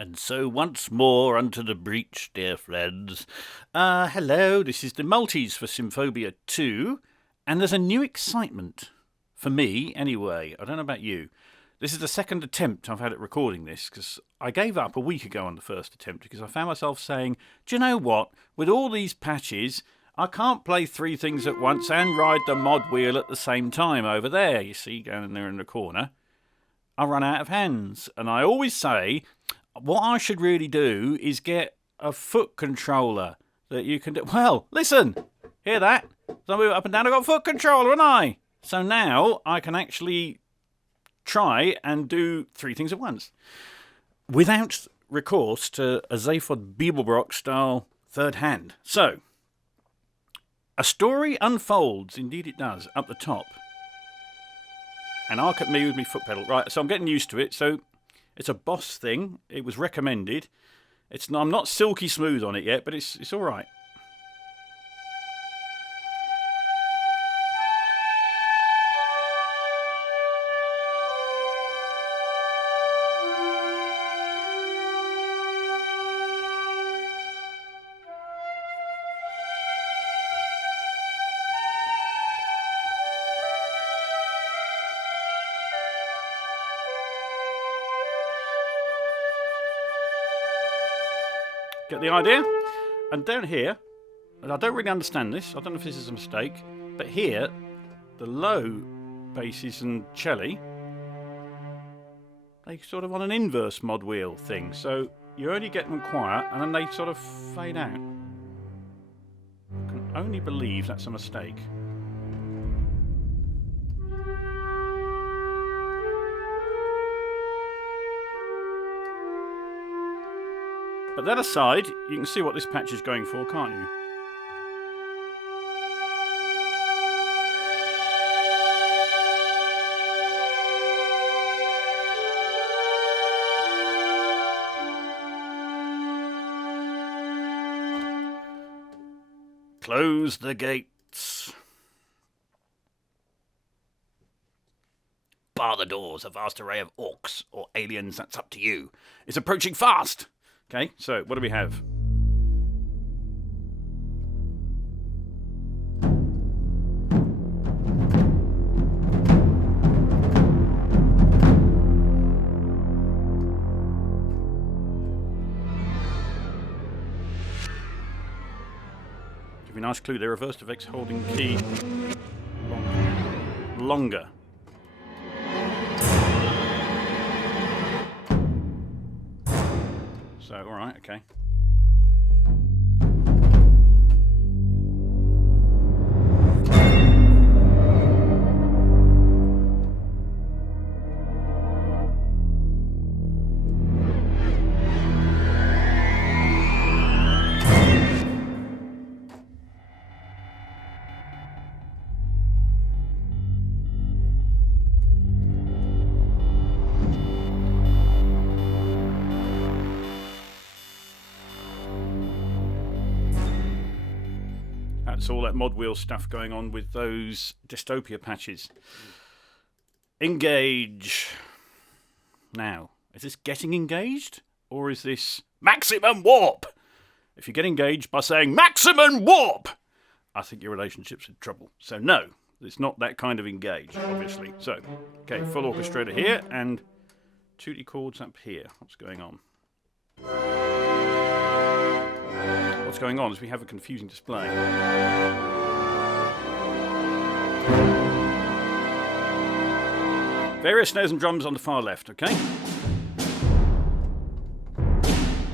And so once more unto the breach, dear friends. Hello, this is the Multis for Symphobia 2, and there's a new excitement. For me, anyway. I don't know about you. This is the second attempt I've had at recording this, because I gave up a week ago on the first attempt, because I found myself saying, do you know what? With all these patches, I can't play three things at once and ride the mod wheel at the same time over there, you see, going there in the corner. I run out of hands, and I always say, what I should really do is get a foot controller that you can do. Well, listen, hear that? So I move up and down, I've got a foot controller, haven't I? So now I can actually try and do three things at once without recourse to a Zaphod Beeblebrock style third hand. So, a story unfolds, indeed it does, up the top. And arc at me with my foot pedal. Right, so I'm getting used to it. So it's a Boss thing. It was recommended. I'm not silky smooth on it yet, but it's all right. Get the idea? And down here, and I don't really understand this, I don't know if this is a mistake, but here, the low basses and cello, they sort of on an inverse mod wheel thing, so you only get them quiet and then they sort of fade out. I can only believe that's a mistake. But that aside, you can see what this patch is going for, can't you? Close the gates. Bar the doors. A vast array of orcs or aliens, that's up to you. It's approaching fast. Okay, so what do we have? Give you a nice clue there. Reverse effects holding key longer. So, alright, okay. That's all that mod wheel stuff going on with those dystopia patches. Engage. Now, is this getting engaged? Or is this maximum warp? If you get engaged by saying maximum warp, I think your relationship's in trouble. So no, it's not that kind of engage, obviously. So, okay, full orchestrator here and tutti chords up here. What's going on? What's going on is we have a confusing display. Various snares and drums on the far left, okay?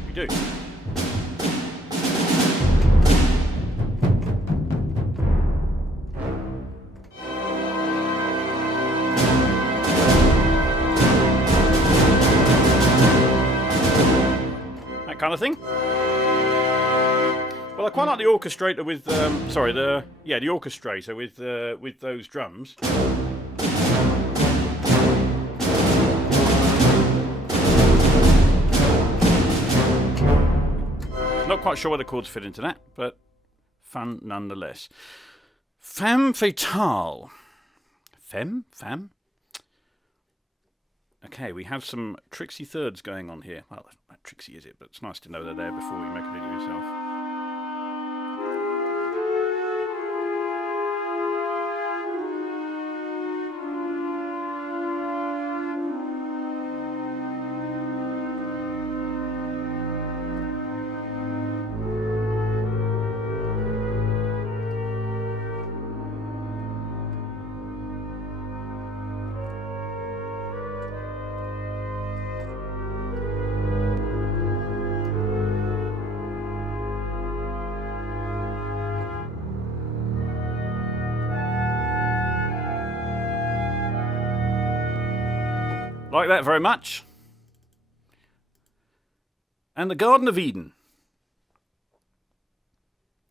We do. That kind of thing. Well, I quite like the orchestrator with, the orchestrator with those drums. Not quite sure where the chords fit into that, but fun nonetheless. Femme fatale. Femme? Okay, we have some tricksy thirds going on here. Well, not tricksy is it, but it's nice to know they're there before you make a video yourself. Like that very much. And the Garden of Eden,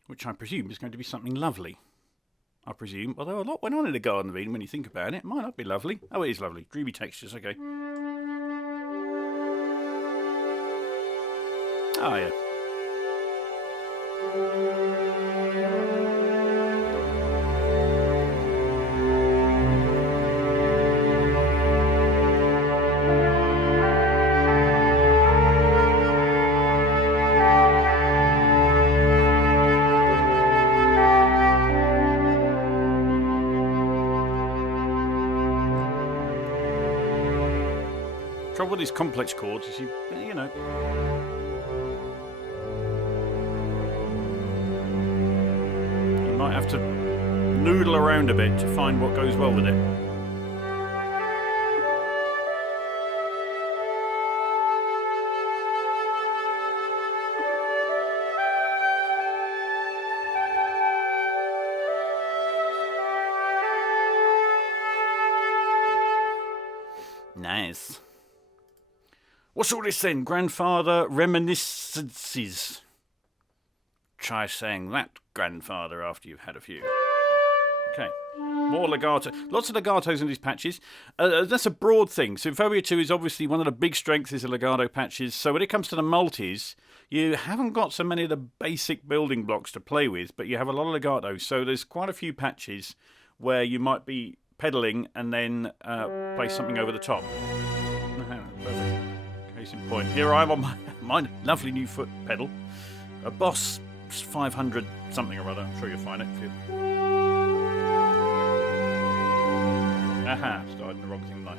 which I presume is going to be something lovely. I presume, although a lot went on in the Garden of Eden when you think about it. It might not be lovely. Oh, it is lovely. Dreamy textures, okay. Oh, yeah. Trouble with these complex chords is you know. You might have to noodle around a bit to find what goes well with it. Nice. What's all this then? Grandfather reminiscences. Try saying that, grandfather, after you've had a few. Okay. More legato. Lots of legatos in these patches. That's a broad thing. Symphobia 2 is obviously one of the big strengths is the legato patches. So when it comes to the multis, you haven't got so many of the basic building blocks to play with, but you have a lot of legato. So there's quite a few patches where you might be pedaling and then play something over the top. Perfect. Case in point. Here I am on my lovely new foot pedal. A Boss 500 something or other. I'm sure you'll find it. Aha, started the wrong thing line.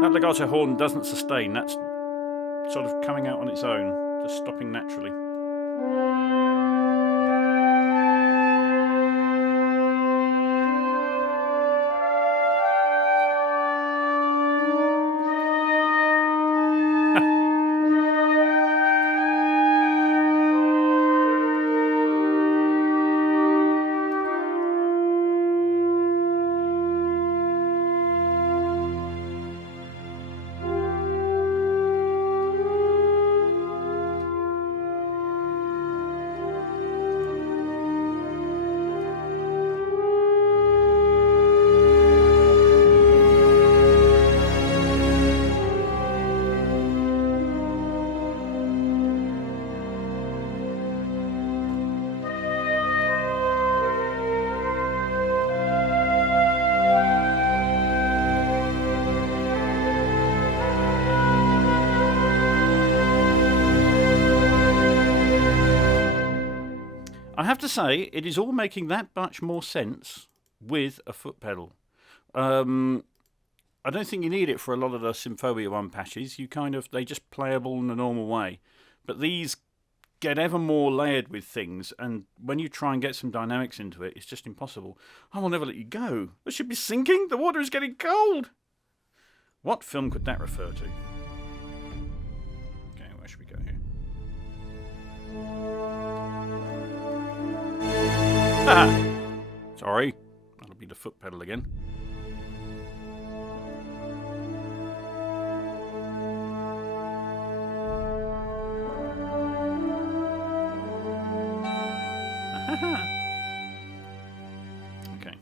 That legato horn doesn't sustain, that's sort of coming out on its own, just stopping naturally. I have to say, it is all making that much more sense with a foot pedal. I don't think you need it for a lot of the Symphobia 1 patches. They just playable in a normal way. But these get ever more layered with things, and when you try and get some dynamics into it, it's just impossible. I will never let you go. I should be sinking. The water is getting cold. What film could that refer to? Okay, where should we go here? Sorry, that'll be the foot pedal again. Okay.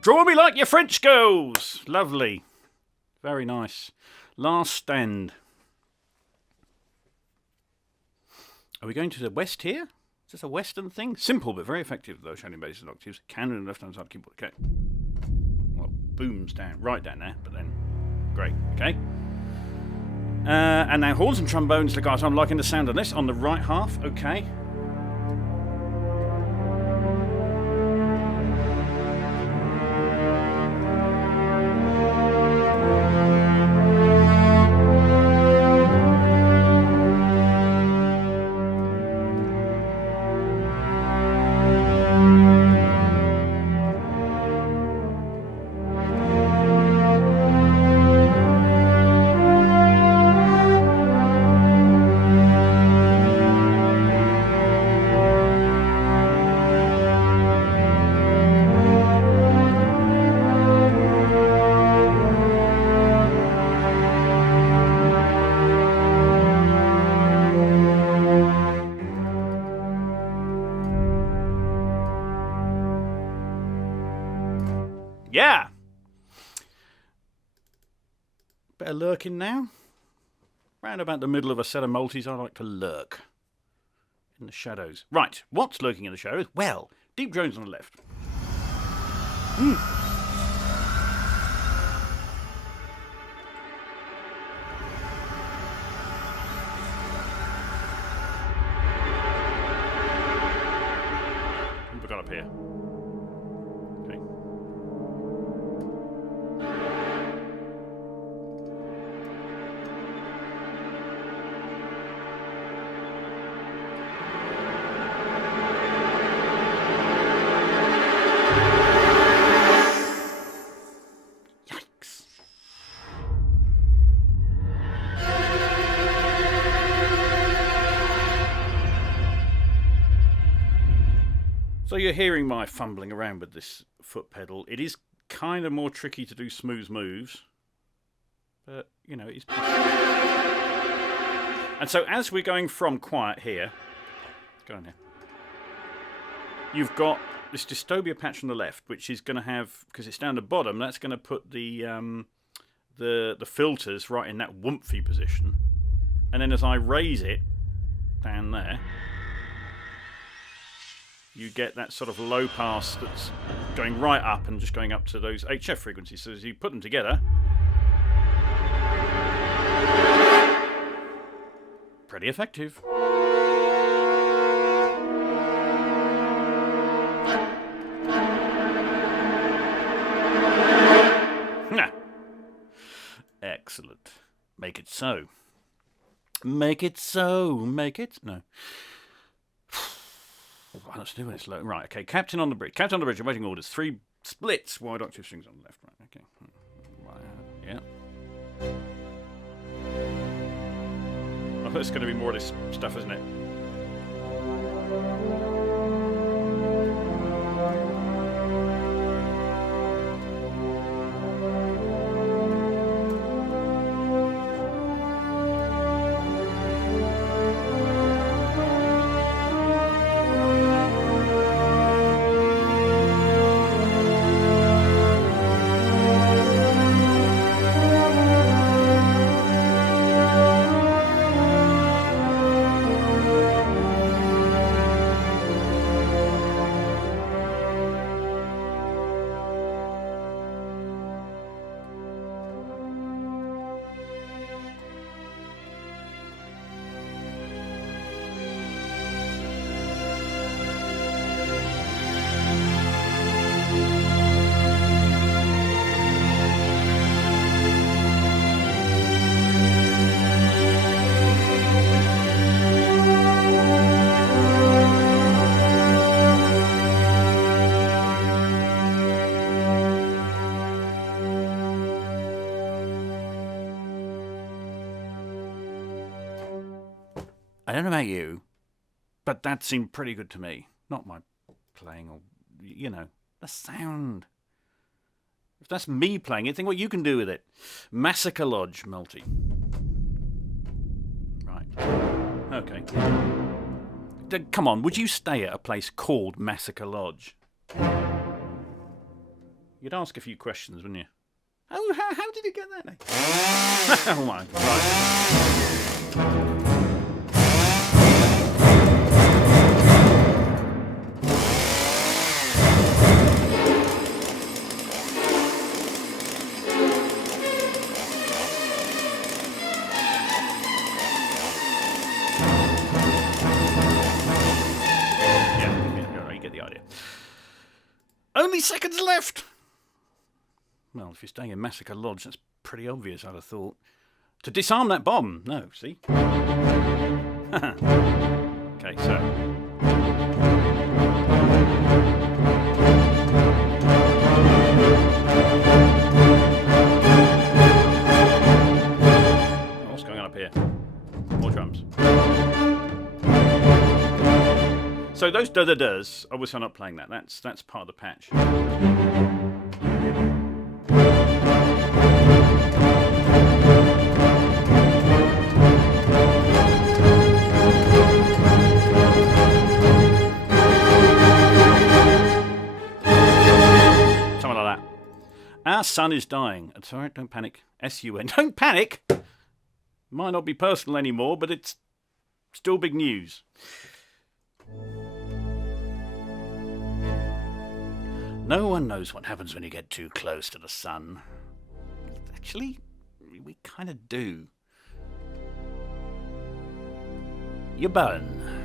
Draw me like your French girls. Lovely. Very nice. Last Stand. Are we going to the west here? Is this a western thing? Simple but very effective, though, shading bases and octaves. Can on the left-hand side keyboard. Okay. Well, booms down, right down there, but then great. Okay. And now horns and trombones, legato. I'm liking the sound of this on the right half. Okay. Yeah. Bit of lurking now. Round about the middle of a set of multis, I like to lurk. In the shadows. Right, what's lurking in the shadows? Well, deep drones on the left. What have we got up here? Okay. So you're hearing my fumbling around with this foot pedal. It is kind of more tricky to do smooth moves. But, you know, it's possible. And so as we're going from quiet here, go on here, you've got this Dystopia patch on the left, which is going to have, because it's down the bottom, that's going to put the filters right in that woomphy position. And then as I raise it down there, you get that sort of low pass that's going right up and just going up to those HF frequencies. So as you put them together, pretty effective. Excellent. Make it so. Make it so. Make it. No. Let's do this. Right, okay. Captain on the bridge. Captain on the bridge. Awaiting orders. 3 splits. Wide octave strings on the left. Right, okay. Yeah. Oh, that's going to be more of this stuff, isn't it? don't know about you, but that seemed pretty good to me. Not my playing or, the sound. If that's me playing it, think what you can do with it. Massacre Lodge, multi. Right. Okay. Come on, would you stay at a place called Massacre Lodge? You'd ask a few questions, wouldn't you? Oh, how did you get that name? Oh my, right. Only seconds left! Well, if you're staying in Massacre Lodge, that's pretty obvious, I'd have thought. To disarm that bomb! No, see? Okay, so... What's going on up here? More drums. So those da-da-das, obviously I'm not playing that. That's part of the patch. Something like that. Our sun is dying. It's alright, don't panic. S-U-N. Don't panic! Might not be personal anymore, but it's still big news. No one knows what happens when you get too close to the sun. Actually, we kind of do. You burn.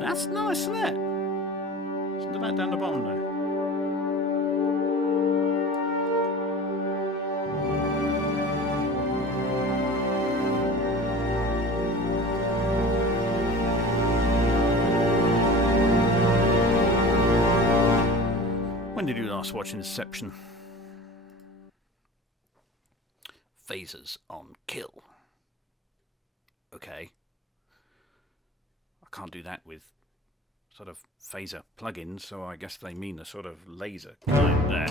That's nice, isn't it? Isn't that down the bottom there? When did you last watch Inception? Phasers on kill. Okay. I can't do that with sort of phaser plugins, so I guess they mean a sort of laser kind there.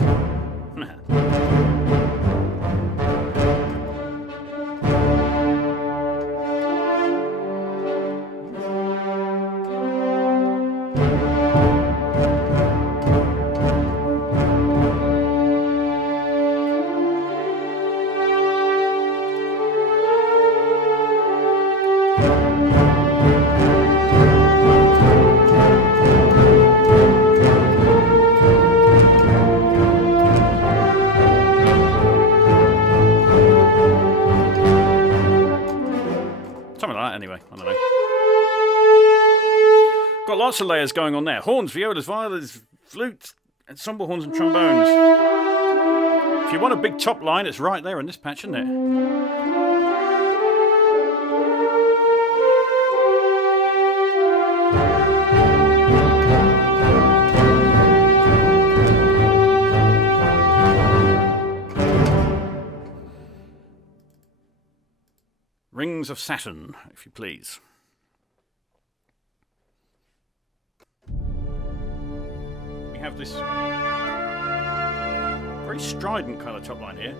Anyway, I don't know. Got lots of layers going on there. Horns, violas, violins, flutes, ensemble horns and trombones. If you want a big top line, it's right there in this patch, isn't it? Rings of Saturn, if you please. We have this very strident kind of top line here.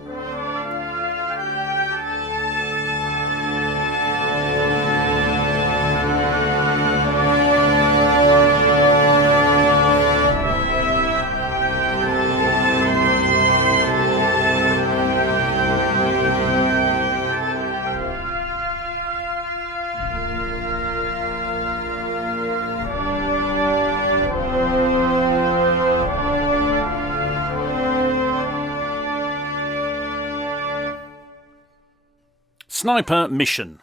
Sniper mission.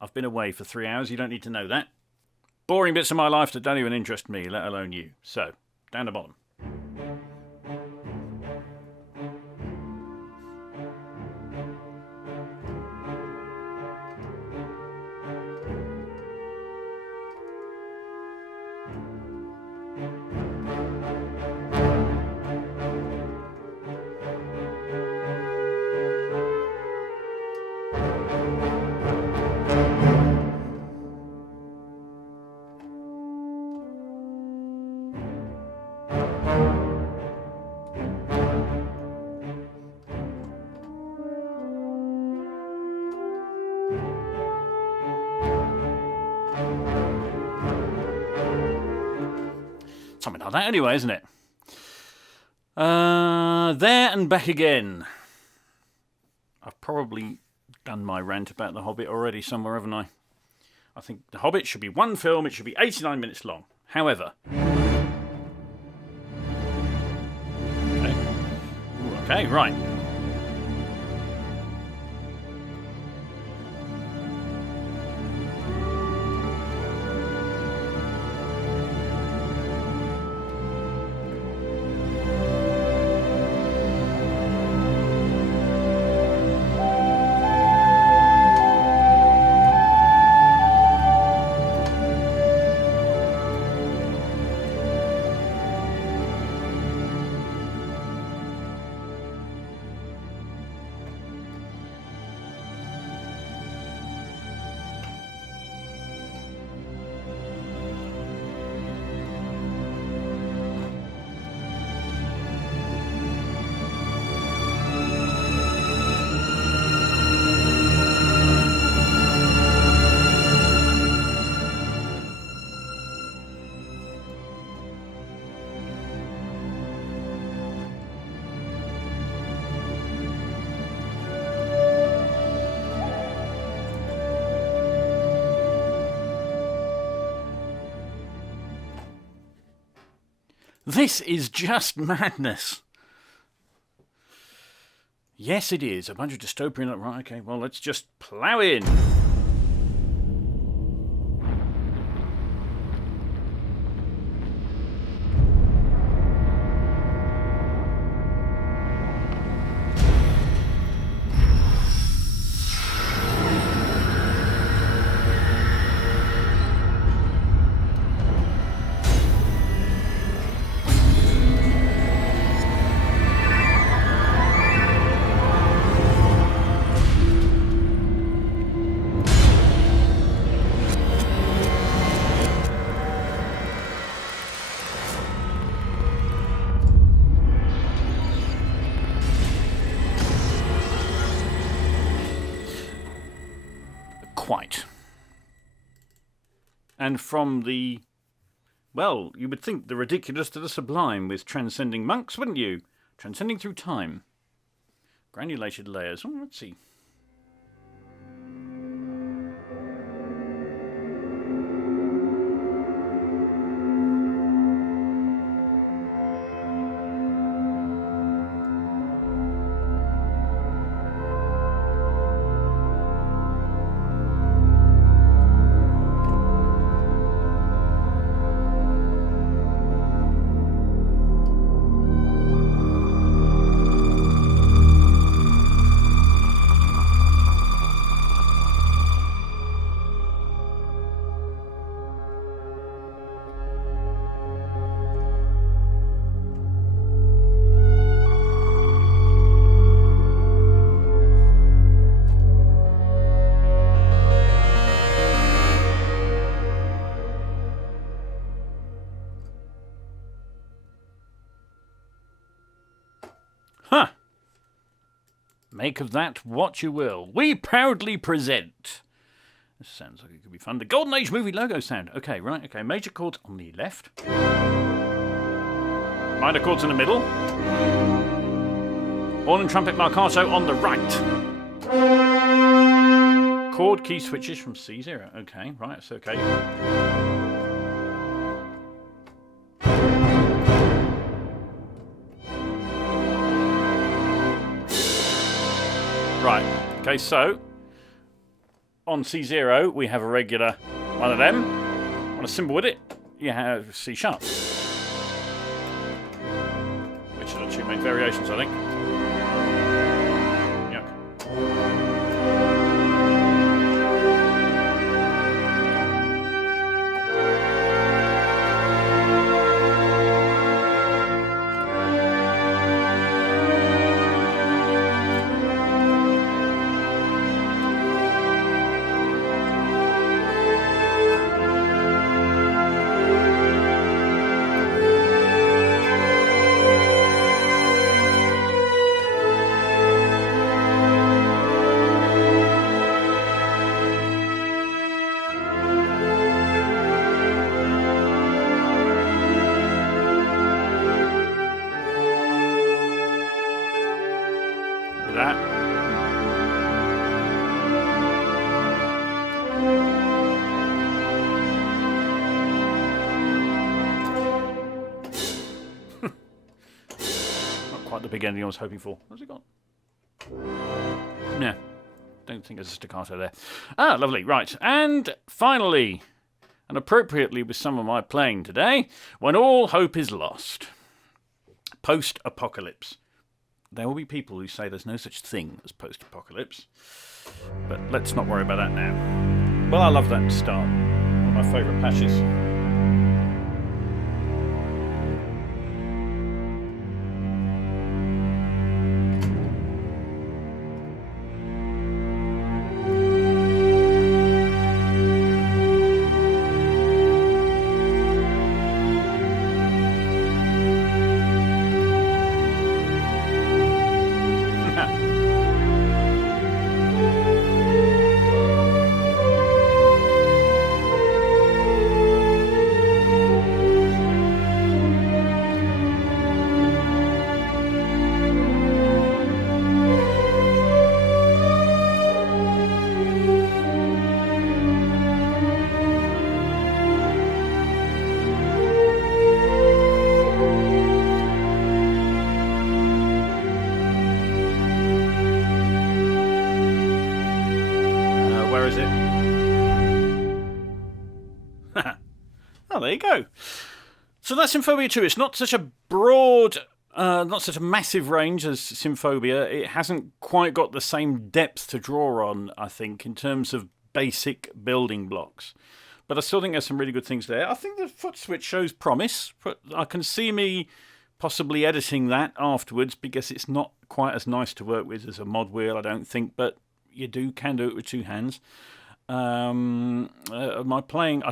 I've been away for 3 hours. You don't need to know that. Boring bits of my life that don't even interest me, let alone you. So, down the bottom. Something like that anyway, isn't it? There and back again. I've probably done my rant about The Hobbit already somewhere, haven't I? I think The Hobbit should be one film. It should be 89 minutes long. However... Okay, right. This is just madness. Yes, it is. A bunch of dystopian... Right, okay, well, let's just plough in. Quite. And from the, well, you would think the ridiculous to the sublime with transcending monks, wouldn't you? Transcending through time. Granulated layers. Oh, let's see. Make of that what you will. We proudly present. This sounds like it could be fun. The Golden Age movie logo sound. Okay, right. Okay, major chords on the left. Minor chords in the middle. Horn and trumpet marcato on the right. Chord key switches from C0. Okay, right, that's okay. Right, okay, so on C0 we have a regular one of them. On a symbol with it, you have C sharp. Which are the two main variations, I think. The big ending I was hoping for. What's it got? Yeah, don't think there's a staccato there. Ah, lovely. Right, and finally, and appropriately with some of my playing today, When All Hope Is Lost. Post-apocalypse. There will be people who say there's no such thing as post-apocalypse, but let's not worry about that now. Well, I love that start. One of my favourite patches. Oh, there you go. So that's Symphobia 2. It's not such a broad, not such a massive range as Symphobia. It hasn't quite got the same depth to draw on, I think, in terms of basic building blocks. But I still think there's some really good things there. I think the foot switch shows promise. I can see me possibly editing that afterwards because it's not quite as nice to work with as a mod wheel, I don't think, but you can do it with two hands. My playing,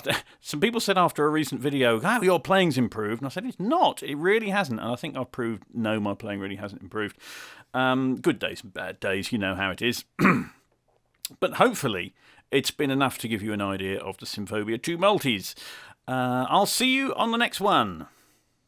some people said after a recent video, oh, your playing's improved, and I said it's not, it really hasn't, and I think I've proved no, my playing really hasn't improved. Good days and bad days, you know how it is. But hopefully it's been enough to give you an idea of the Symphobia 2 multis. I'll see you on the next one.